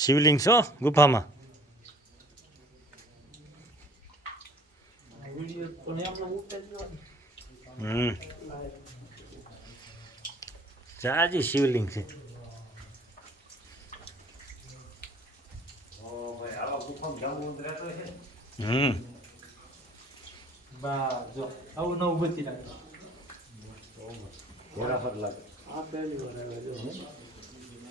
શિવલિંગ છો ગુફામાં હમ જાજી શિવલિંગ છે હમ બા જો આવું નવું બચી નાખે આ પહેલી વાર આવ્યા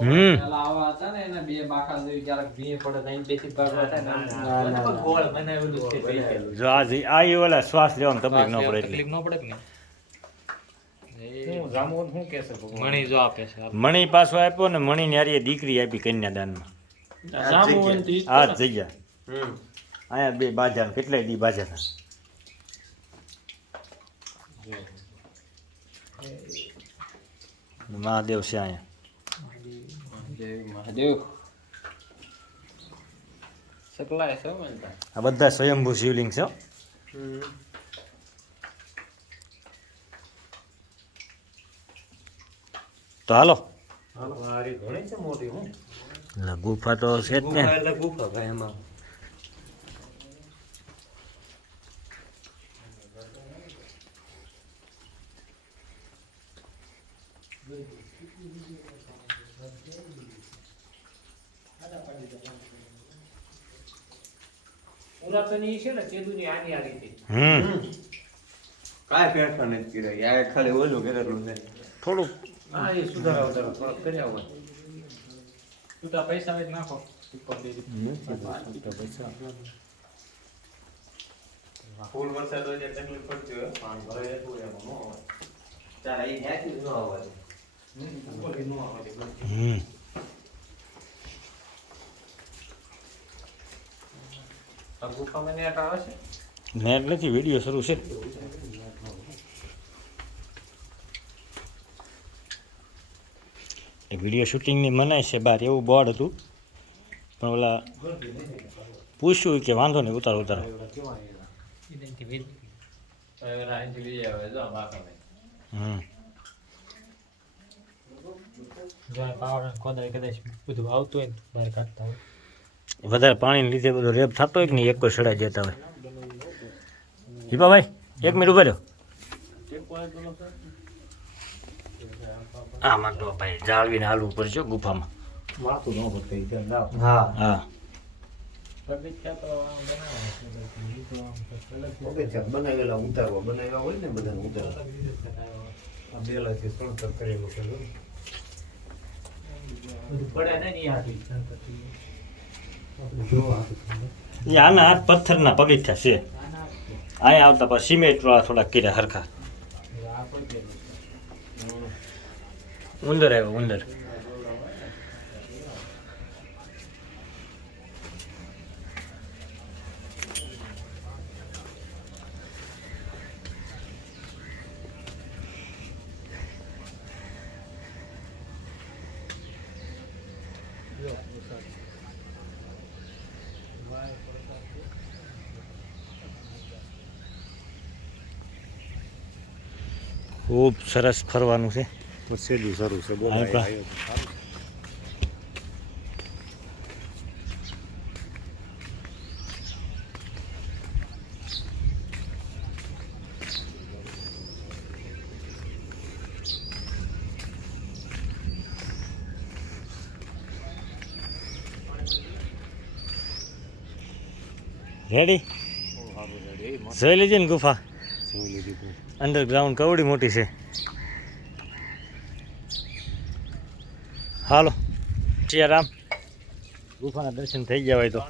હમ. આવા હતા ને એના બે બાકા જેવી ક્યારેક ભીએ પડે તો અહીં ભાગવા ને ના, ના, ના. ગોળ બનાવેલું છે જો આ આ એ ઓલા શ્વાસ લેવામાં તકલીફ ન પડે તકલીફ ન પડે ને મણી જો આપે છે મણી પાછો આપ્યો ને મણીની હારી દીકરી આપી કન્યાદાનમાં. આ જગ્યા. અહીંયા બે બાજા કેટલાય દી બાજા હતા. મહાદેવ છે અહીંયા. મહાદેવ. આ બધા સ્વયંભૂ શિવલિંગ છે તો હાલો. હાલો, આ રીત ઘણી છે મોટી એટલે ગુફા તો છે જ ને. ગુફા ગુફા ભાઈ એમાં. પુરાતની છે ને તેદુની આની આ રીતે. હમ. કાંઈ ફેરફાર નથી કર્યો. યાર ખાલી ઓલું કરેલું છે થોડુંક. હા એ સુધારા વધારા થોડાક કર્યા હોય. છૂટા પૈસા હોય નાખો. ફૂલ વરસાદ હોય તકલીફ પડતી હોય. પાણી જતું હોય એમાં ન હોય. ચાલ એ ત્યાંથી જ ન આવવા હમ. નેટ નથી વીડિયો શરૂ છે. એ વીડિયો શૂટિંગની મનાય છે બહાર એવું બોર્ડ હતું. પણ ઓલા પૂછ્યું કે વાંધો નહીં ઉતારો ઉતારો. હમ. જો આ પાવડા કોદાળી કદાચ બધું આવતું હોય ને બહાર કાઢતા હોય. વધારે પાણીને લીધે બધો રેપ થતો હોય કે નહીં એક કોઈ સડાઈ જતા હોય. જીપાભાઈ એક મિનિટ ઊભા રહ્યો. આમાં તો ભાઈ જાળવીને હાલવું પડશે ગુફામાં. હા. હા. બનાવેલા ઉતારવા બનાવ્યા હોય ને બધાને ઉતારવા. બે લાખ ત્રણ આ બેલાથી સણતર કરેલું છે જો. બધું પડ્યા ને ઈ હાથી સણતરથી. આપણે જોવા હાથી. એ આના હાથ પથ્થરના પગથિયા છે. આના અહીંયા આવતા પછી સિમેન્ટ વાળા થોડા કર્યા હરખા. ઉંદર આવ્યો ઉંદર. જો. ખૂબ સરસ ફરવાનું છે. સહેલું સારું છે. રેડી જોઈ લેજે ને ગુફા. અંડરગ્રાઉન્ડ કવડી મોટી છે. હાલો સિયારામ ગુફાના દર્શન થઈ ગયા હોય તો.